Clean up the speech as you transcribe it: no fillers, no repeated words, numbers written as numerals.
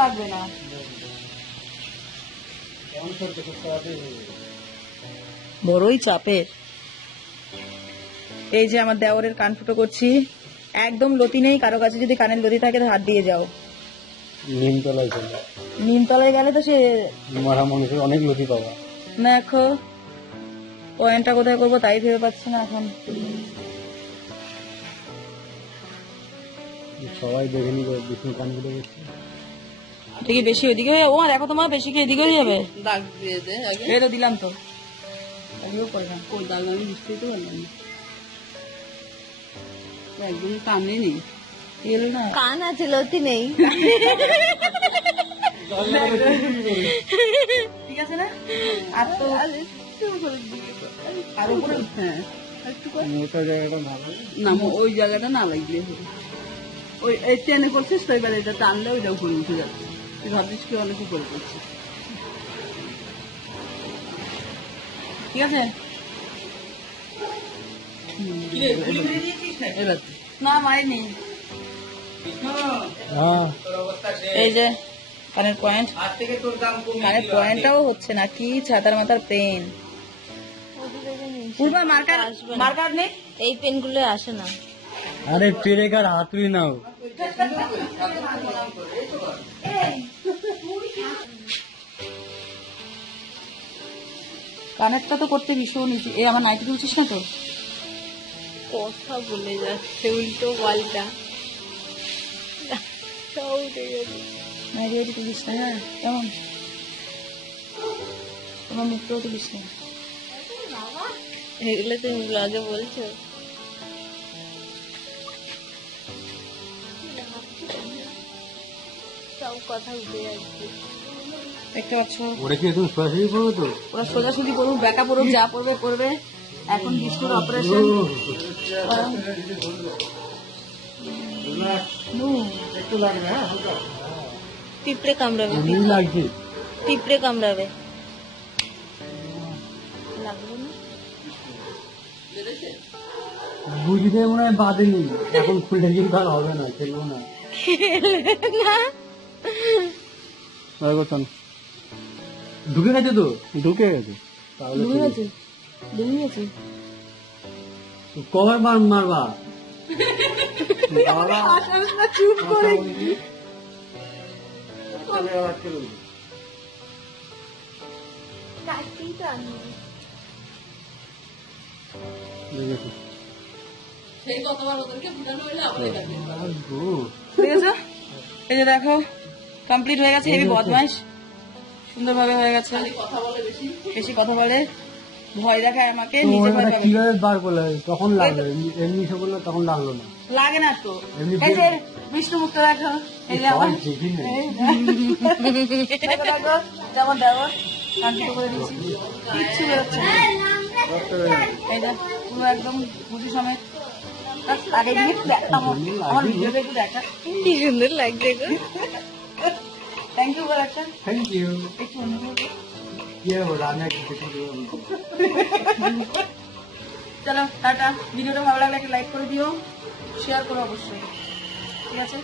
লাগবে না। বড়ই চাপের। এই যে আমার দেওরের কান ফুটো করছি, একদম লতি নেই, কারো কাছে যদি কানের লতি থাকে হাত দিয়ে যাও। নিমতলায় চলে, নিমতলায় গেলে তো সে মারা মানুষের অনেক লতি পাওয়া। দেখো পয়েন্টটা কোথায় করবো তাই ভেবে পাচ্ছি না এখন। সবাই দেখে নিবে বিষ্ণু কানগুলো করছে। এটা কি বেশি ওইদিকে হয়ে, ও দেখো তোমার বেশি কি এদিকে হয়ে যাবে? দাগ দিয়ে দে আগে। এই তো দিলাম তো, এগুলো করে না। কোন দাগ আমি বুঝতেই তো পারলাম না, একদম কানে নেই। এলো না, কান আছে লতি নেই। ঠিক আছে না? আর তো আর উপরে হ্যাঁ একটু কর। মোটা জায়গাটা ভালো। না ওই জায়গাটা না লাগলে হবে। ওই এই টেনে করছিস তো, এবার এটা টানলে ওইটা উপরে উঠে যাচ্ছে। তুই ভাবছিস কি অনেক উপরে করছিস। ঠিক আছে। এবার না মারিনি। হ্যাঁ এই যে কানের পয়েন্ট, কানের পয়েন্টটাও হচ্ছে না, কি ছাতার মাথার পেন। পূর্বা মার্কার, আসবে না। মার্কার নেই। এই পেন গুলো আসে না। আরে পেরেকার হাতুড়ি নাও। কানেরটা তো করতে ভীষণ ইজি। এই আমার নাইটি তুলছিস না তো? কথা বলে যাচ্ছে উল্টো পাল্টা। সব উঠে গেছে। নাইটি ওইটি তুলিস না, হ্যাঁ কেমন তোমার মুখটাও তুলিস না। এগুলো তুমি ব্লগে বলছো? সব কথা উঠে যাচ্ছে। দেখতে পাচ্ছ ওরা কি এখন সরাসরি করবে তো? ওরা সোজাসুজি পড়ুক, ব্যাকা পড়ুক, যা পড়বে করবে। এখন বিষ্ণুর অপারেশন। একটু লাগবে, হ্যাঁ হালকা। পিঁপড়ে কামড়াবে, এমনি লাগছে। পিঁপড়ে কামড়াবে। লাগবে না? বুঝতে মনে হয় বাঁধেনি, এখন খুলে কিন্তু আর হবে না, খেলবো না। ঢুকে গেছে তো, ঢুকে গেছে। তাহলে ডুবে গেছে, ডুবে গেছে। কবার মারবা? চুপ করে কাটতেই তো আনি। দেখেছো? এই যে দেখো কমপ্লিট হয়ে গেছে। হেবি বদমাইশ, সুন্দরভাবে হয়ে গেছে। বেশি কথা বলে, ভয় দেখায় আমাকে, নিজে ভয় পাবে। কিভাবে বার করলে তখন লাগবে, এমনি সে করলে তখন লাগলো না। লাগে না তো। এমনি এই যে বিষ্ণু মুক্ত দেখো, এই যে আমার দেখি না। দেখো, দেখো, যেমন দেখো শান্ত করে দিচ্ছি, কিচ্ছু বেরোচ্ছে না। এই যে পুরো একদম বুঝি সমেত। আগে গিয়ে একটু দেখা, আমার ভিডিওটা একটু দেখা। কি সুন্দর লাগছে গো। থ্যাংক ইউ বল একটা, থ্যাংক ইউ। একটু অনুভব। কি হবে রান্না কিছু চলো টাটা। ভিডিওটা ভালো লাগলে একটা লাইক করে দিও, শেয়ার করো অবশ্যই, ঠিক আছে?